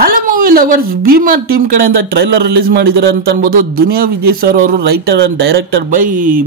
Hello movie lovers, Bheema team ಕಡೆಯಿಂದ trailer release ಮಾಡಿದ್ದಾರೆ ಅಂತ ಅನ್ಬೋದು. ದುನಿಯಾ ವಿಜಯ್ ಸರ್ ಅವರು ರೈಟರ್ ಅಂಡ್ ಡೈರೆಕ್ಟರ್ ಬೈ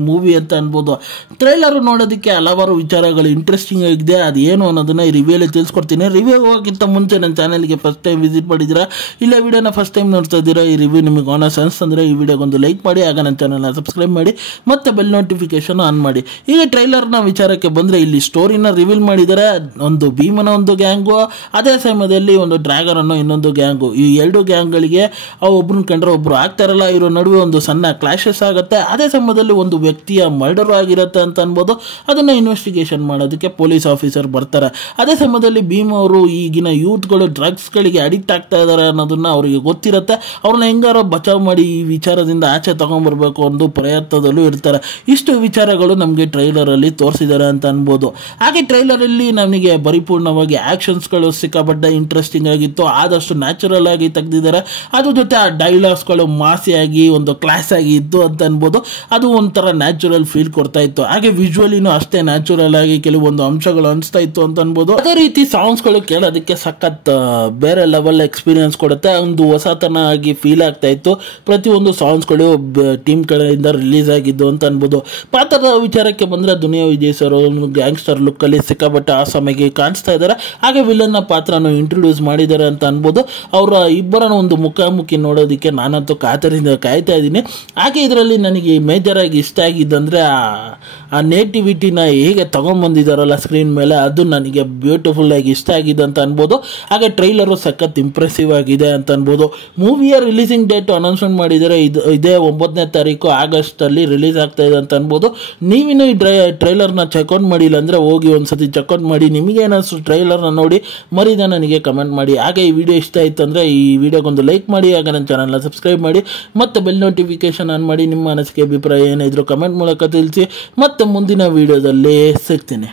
ಮೂವಿ ಅಂತ ಅನ್ಬೋದು. ಟ್ರೈಲರ್ ನೋಡೋದಕ್ಕೆ ಹಲವಾರು ವಿಚಾರಗಳು ಇಂಟ್ರೆಸ್ಟಿಂಗ್ ಆಗಿದೆ. ಅದು ಏನು ಅನ್ನೋದನ್ನ ಈ ರಿವ್ಯೂಲಿ ತಿಳಿಸ್ಕೊಡ್ತೀನಿ. ರಿವ್ಯೂ ಹೋಗೋಕ್ಕಿಂತ ಮುಂಚೆ ನನ್ನ ಚಾನಲ್ಗೆ ಫಸ್ಟ್ ಟೈಮ್ ವಿಸಿಟ್ ಮಾಡಿದ್ದೀರಾ, ಇಲ್ಲ ವಿಡಿಯೋನ ಫಸ್ಟ್ ಟೈಮ್ ನೋಡ್ತಾ ಇದ್ದೀರಾ, ಈ ರಿವ್ಯೂ ನಿಮಗೆ ಆನರ್ಸ್ ಅನಿಸ್ತಂದ್ರೆ ಈ ವಿಡಿಯೋಗೊಂದು ಲೈಕ್ ಮಾಡಿ, ಆಗ ನನ್ನ ಚಾನಲ್ನ ಸಬ್ಸ್ಕ್ರೈಬ್ ಮಾಡಿ, ಮತ್ತೆ ಬೆಲ್ ನೋಟಿಫಿಕೇಶನ್ ಆನ್ ಮಾಡಿ. ಈಗ ಟ್ರೈಲರ್ನ ವಿಚಾರಕ್ಕೆ ಬಂದರೆ, ಇಲ್ಲಿ ಸ್ಟೋರಿನ ರಿವೀಲ್ ಮಾಡಿದ್ದಾರೆ. ಒಂದು ಭೀಮನ ಒಂದು ಗ್ಯಾಂಗು, ಅದೇ ಸಮಯದಲ್ಲಿ ಒಂದು ಡ್ರ್ಯಾಗನ್ ಅನ್ನೋ ಇನ್ನೊಂದು ಗ್ಯಾಂಗು. ಈ ಎರಡು ಗ್ಯಾಂಗ್ಗಳಿಗೆ ಒಬ್ಬರನ್ನ ಕಂಡ್ರೆ ಒಬ್ರು ಆಗ್ತಾರಲ್ಲ, ಇರೋ ನಡುವೆ ಒಂದು ಸಣ್ಣ ಕ್ಲಾಶಸ್ ಆಗುತ್ತೆ. ಅದೇ ಸಮಯದಲ್ಲಿ ಒಂದು ವ್ಯಕ್ತಿಯ ಮರ್ಡರ್ ಆಗಿರುತ್ತೆ ಅಂತ ಅನ್ಬೋದು. ಅದನ್ನ ಇನ್ವೆಸ್ಟಿಗೇಷನ್ ಮಾಡೋದಕ್ಕೆ ಪೊಲೀಸ್ ಆಫೀಸರ್ ಬರ್ತಾರೆ. ಅದೇ ಸಮಯದಲ್ಲಿ ಭೀಮ್ ಅವರು ಈಗಿನ ಯೂತ್ಗಳು ಡ್ರಗ್ಸ್ಗಳಿಗೆ ಅಡಿಕ್ಟ್ ಆಗ್ತಾ ಇದ್ದಾರೆ ಅನ್ನೋದನ್ನ ಅವರಿಗೆ ಗೊತ್ತಿರುತ್ತೆ. ಅವ್ರನ್ನ ಹೆಂಗಾರೋ ಬಚಾವ್ ಮಾಡಿ ಈ ವಿಚಾರದಿಂದ ಆಚೆ ತಗೊಂಡ್ಬರ್ಬೇಕು ಅನ್ನೋ ಪ್ರಯತ್ನದಲ್ಲೂ ಇರ್ತಾರೆ. ಇಷ್ಟು ವಿಚಾರಗಳು ನಮಗೆ ಟ್ರೈಲರಲ್ಲಿ ತೋರಿಸಿದ್ದಾರೆ ಅಂತ ಅನ್ಬೋದು. ಹಾಗೆ ಟ್ರೈಲರಲ್ಲಿ ನಮಗೆ ಪರಿಪೂರ್ಣವಾಗಿ ಆಕ್ಷನ್ಸ್ಗಳು ಸಿಕ್ಕಾಪಟ್ಟೆ ಇಂಟ್ರೆಸ್ಟಿಂಗ್ ಆಗಿತ್ತು. ಆದಷ್ಟು ನ್ಯಾಚುರಲ್ ಆಗಿ ತೆಗೆದಿದ್ದಾರೆ. ಅದ್ರ ಜೊತೆ ಆ ಡೈಲಾಗ್ಸ್ಗಳು ಮಾಸಿಯಾಗಿ ಒಂದು ಕ್ಲಾಸ್ ಆಗಿ ಇತ್ತು ಅಂತ ಅನ್ಬೋದು. ಅದು ಒಂಥರ ನ್ಯಾಚುರಲ್ ಫೀಲ್ ಕೊಡ್ತಾ ಇತ್ತು. ಹಾಗೆ ವಿಜುವಲಿನೂ ಅಷ್ಟೇ ನ್ಯಾಚುರಲ್ ಆಗಿ ಕೆಲವೊಂದು ಅಂಶಗಳು ಅನಿಸ್ತಾ ಇತ್ತು ಅಂತ ಅನ್ಬೋದು. ಅದೇ ರೀತಿ ಸಾಂಗ್ಸ್ಗಳು ಕೇಳೋದಕ್ಕೆ ಸಖತ್ ಬೇರೆ ಲೆವೆಲ್ ಎಕ್ಸ್ಪೀರಿಯನ್ಸ್ ಕೊಡುತ್ತೆ. ಒಂದು ಹೊಸತನ ಆಗಿ ಫೀಲ್ ಆಗ್ತಾ ಇತ್ತು. ಪ್ರತಿಯೊಂದು ಸಾಂಗ್ಸ್ಗಳು ಟೀಮ್ ಕಡೆಯಿಂದ ರಿಲೀಸ್ ಆಗಿದ್ದು ಅಂತ ಅನ್ಬೋದು. ಪಾತ್ರದ ವಿಚಾರಕ್ಕೆ ಬಂದರೆ, ದುನಿಯಾ ವಿಜಯ್ ಸರ್ ಗ್ಯಾಂಗ್ಸ್ಟರ್ ಲುಕ್ ಅಲ್ಲಿ ಸಿಕ್ಕಾಪಟ್ಟೆ ಆಸಾಮಾಗಿ ಕಾಣಿಸ್ತಾ ಇದ್ದಾರೆ. ಹಾಗೆ ವಿಲನ್ನ ಪಾತ್ರನ ಇಂಟ್ರೊಡ್ಯೂಸ್ ಮಾಡಿದ್ದಾರೆ ಅಂತ ಅನ್ಬೋದು. ಅವರ ಇಬ್ಬರನ್ನು ಒಂದು ಮುಖಾಮುಖಿ ನೋಡೋದಕ್ಕೆ ನಾನಂತೂ ಕಾಯ್ತಾ ಇದ್ದೀನಿ. ಹಾಗೆ ಇದರಲ್ಲಿ ನನಗೆ ಮೇಜರ್ ಆಗಿ ಇಷ್ಟ ಆಗಿದ್ದಂದ್ರೆ ಆ ನೇಟಿವಿಟಿನ ಹೇಗೆ ತಗೊಂಡ್ಬಂದಿದ್ದಾರಲ್ಲ ಸ್ಕ್ರೀನ್ ಮೇಲೆ, ಅದು ನನಗೆ ಬ್ಯೂಟಿಫುಲ್ ಆಗಿ ಇಷ್ಟ ಆಗಿದೆ ಅಂತ ಅನ್ಬೋದು. ಹಾಗೆ ಟ್ರೈಲರು ಸಖತ್ ಇಂಪ್ರೆಸಿವ್ ಆಗಿದೆ ಅಂತ ಅನ್ಬೋದು. ಮೂವಿಯ ರಿಲೀಸಿಂಗ್ ಡೇಟ್ ಅನೌನ್ಸ್ಮೆಂಟ್ ಮಾಡಿದರೆ, ಇದೇ 9ನೇ ತಾರೀಕು ಆಗಸ್ಟ್ ಅಲ್ಲಿ ರಿಲೀಸ್ ಆಗ್ತಾ ಇದೆ ಅಂತ ಅನ್ಬೋದು. ನೀವಿನ್ನು ಈ ಟ್ರೈಲರ್ನ ಚೆಕ್ಔಟ್ ಮಾಡಿಲ್ಲ ಅಂದ್ರೆ ಹೋಗಿ ಒಂದ್ಸತಿ ಚೆಕ್ಔಟ್ ಮಾಡಿ. ನಿಮಗೆ ಏನಾದ್ರು ಟ್ರೈಲರ್ನ ನೋಡಿ ಮರಿದ ನನಗೆ ಕಮೆಂಟ್ ಮಾಡಿ. ಹಾಗೆ ಈ ವಿಡಿಯೋ ಇಷ್ಟ ಆಯಿತು ಅಂದರೆ ಈ ವಿಡಿಯೋಗೊಂದು ಲೈಕ್ ಮಾಡಿ, ಆಗ ನನ್ನ ಚಾನಲ್ನ ಸಬ್ಸ್ಕ್ರೈಬ್ ಮಾಡಿ, ಮತ್ತೆ ಬೆಲ್ ನೋಟಿಫಿಕೇಶನ್ ಆನ್ ಮಾಡಿ. ನಿಮ್ಮ ಅನಿಸಿಕೆ ಅಭಿಪ್ರಾಯ ಏನಿದ್ರು ಕಮೆಂಟ್ ಮೂಲಕ ತಿಳಿಸಿ. ಮತ್ತೆ ಮುಂದಿನ ವಿಡಿಯೋದಲ್ಲಿ ಸಿಗ್ತೀನಿ.